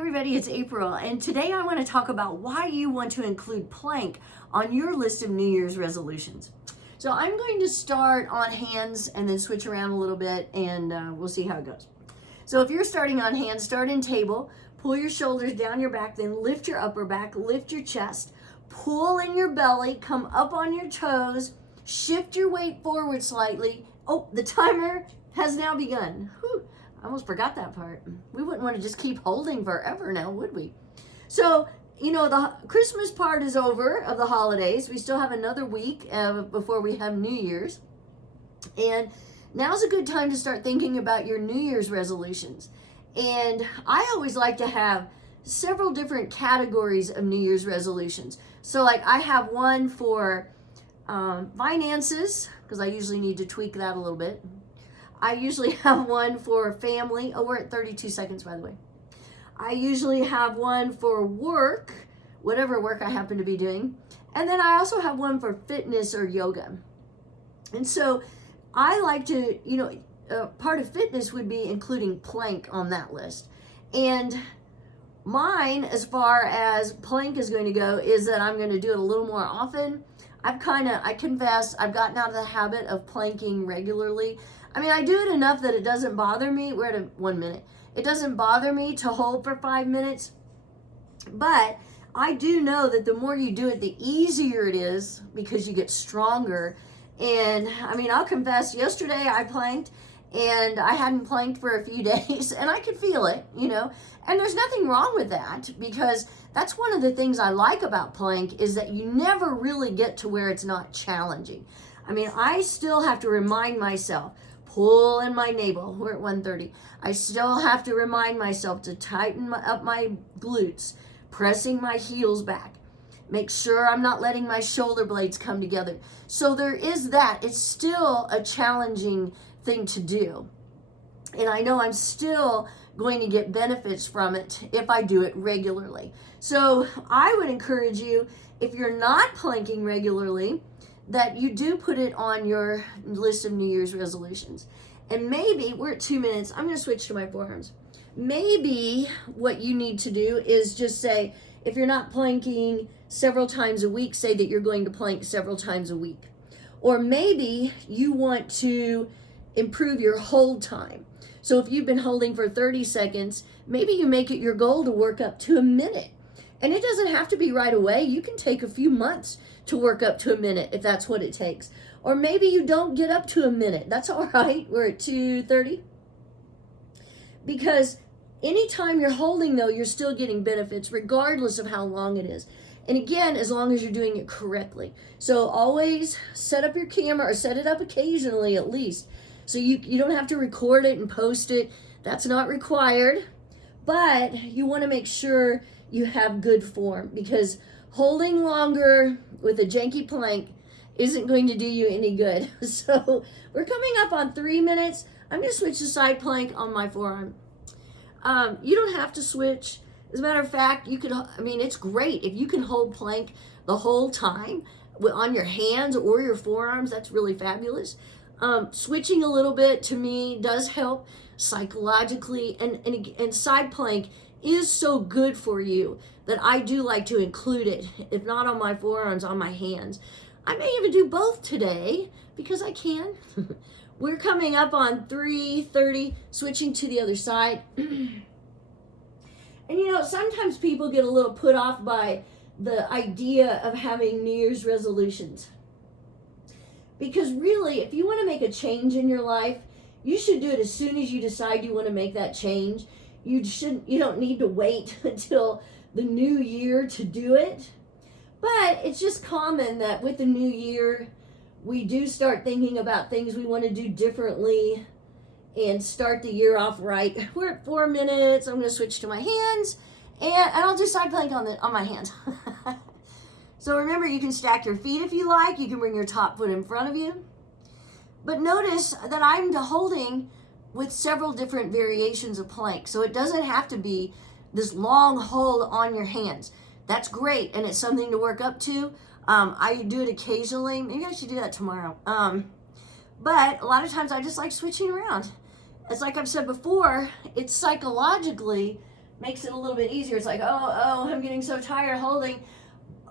everybody, it's April, and today I want to talk about why you want to include plank on your list of New Year's resolutions. So I'm going to start on hands and then switch around a little bit, and we'll see how it goes. So if you're starting on hands, start in table, pull your shoulders down your back, then lift your upper back, lift your chest, pull in your belly, come up on your toes, shift your weight forward slightly. Oh, the timer has now begun. Whew. I almost forgot that part. We wouldn't want to just keep holding forever now, would we? So, the Christmas part is over of the holidays. We still have another week before we have New Year's. And now's a good time to start thinking about your New Year's resolutions. And I always like to have several different categories of New Year's resolutions. So like I have one for finances, because I usually need to tweak that a little bit. I usually have one for family. Oh, we're at 32 seconds, by the way. I usually have one for work, whatever work I happen to be doing. And then I also have one for fitness or yoga. And so I like to, part of fitness would be including plank on that list. And mine, as far as plank is going to go, is that I'm going to do it a little more often. I confess, I've gotten out of the habit of planking regularly. I mean, I do it enough that it doesn't bother me. We're at 1 minute. It doesn't bother me to hold for 5 minutes. But I do know that the more you do it, the easier it is because you get stronger. And I mean, I'll confess, yesterday I planked and I hadn't planked for a few days and I could feel it, And there's nothing wrong with that because that's one of the things I like about plank is that you never really get to where it's not challenging. I mean, I still have to remind myself, pull in my navel. We're at 1:30. I still have to remind myself to tighten up my glutes, pressing my heels back. Make sure I'm not letting my shoulder blades come together. So there is that. It's still a challenging thing to do. And I know I'm still going to get benefits from it if I do it regularly. So I would encourage you, if you're not planking regularly, that you do put it on your list of New Year's resolutions. And maybe, we're at 2 minutes, I'm going to switch to my forearms. Maybe what you need to do is just say, if you're not planking several times a week, say that you're going to plank several times a week. Or maybe you want to improve your hold time. So if you've been holding for 30 seconds, maybe you make it your goal to work up to a minute. And it doesn't have to be right away. You can take a few months to work up to a minute if that's what it takes. Or maybe you don't get up to a minute. That's all right. We're at 2:30. Because anytime you're holding, though, you're still getting benefits regardless of how long it is. And again, as long as you're doing it correctly. So always set up your camera or set it up occasionally at least. So you don't have to record it and post it. That's not required. But you want to make sure you have good form because holding longer with a janky plank isn't going to do you any good. So we're coming up on 3 minutes. I'm going to switch to side plank on my forearm. You don't have to switch. As a matter of fact, it's great. If you can hold plank the whole time on your hands or your forearms, that's really fabulous. Switching a little bit to me does help psychologically, and side plank is so good for you that I do like to include it, if not on my forearms, on my hands. I may even do both today because I can. We're coming up on 3:30, switching to the other side. And sometimes people get a little put off by the idea of having New Year's resolutions. Because really, if you want to make a change in your life, you should do it as soon as you decide you want to make that change. You don't need to wait until the new year to do it. But it's just common that with the new year, we do start thinking about things we want to do differently and start the year off right. We're at 4 minutes. I'm going to switch to my hands and I'll do side plank on my hands. So remember, you can stack your feet if you like. You can bring your top foot in front of you. But notice that I'm holding with several different variations of plank. So it doesn't have to be this long hold on your hands. That's great, and it's something to work up to. I do it occasionally. Maybe I should do that tomorrow. But a lot of times I just like switching around. It's like I've said before, it's psychologically makes it a little bit easier. It's like, oh, I'm getting so tired holding.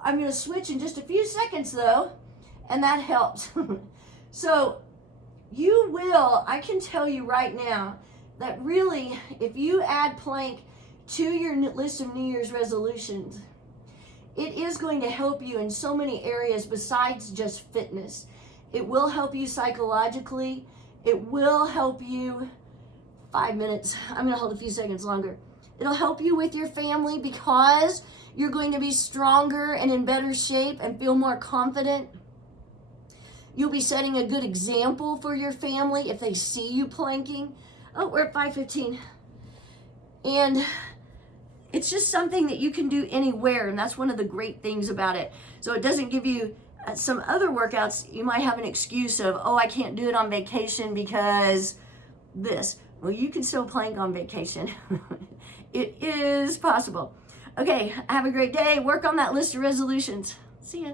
I'm going to switch in just a few seconds though, and that helps. So you will, I can tell you right now that really, if you add plank to your list of New Year's resolutions, it is going to help you in so many areas besides just fitness. It will help you psychologically. It will help you 5 minutes. I'm going to hold a few seconds longer. It'll help you with your family because you're going to be stronger and in better shape and feel more confident. You'll be setting a good example for your family if they see you planking. Oh, we're at 5:15. And it's just something that you can do anywhere, and that's one of the great things about it. So it doesn't give you some other workouts. You might have an excuse of, oh, I can't do it on vacation because this. Well, you can still plank on vacation. It is possible. Okay, have a great day. Work on that list of resolutions. See ya.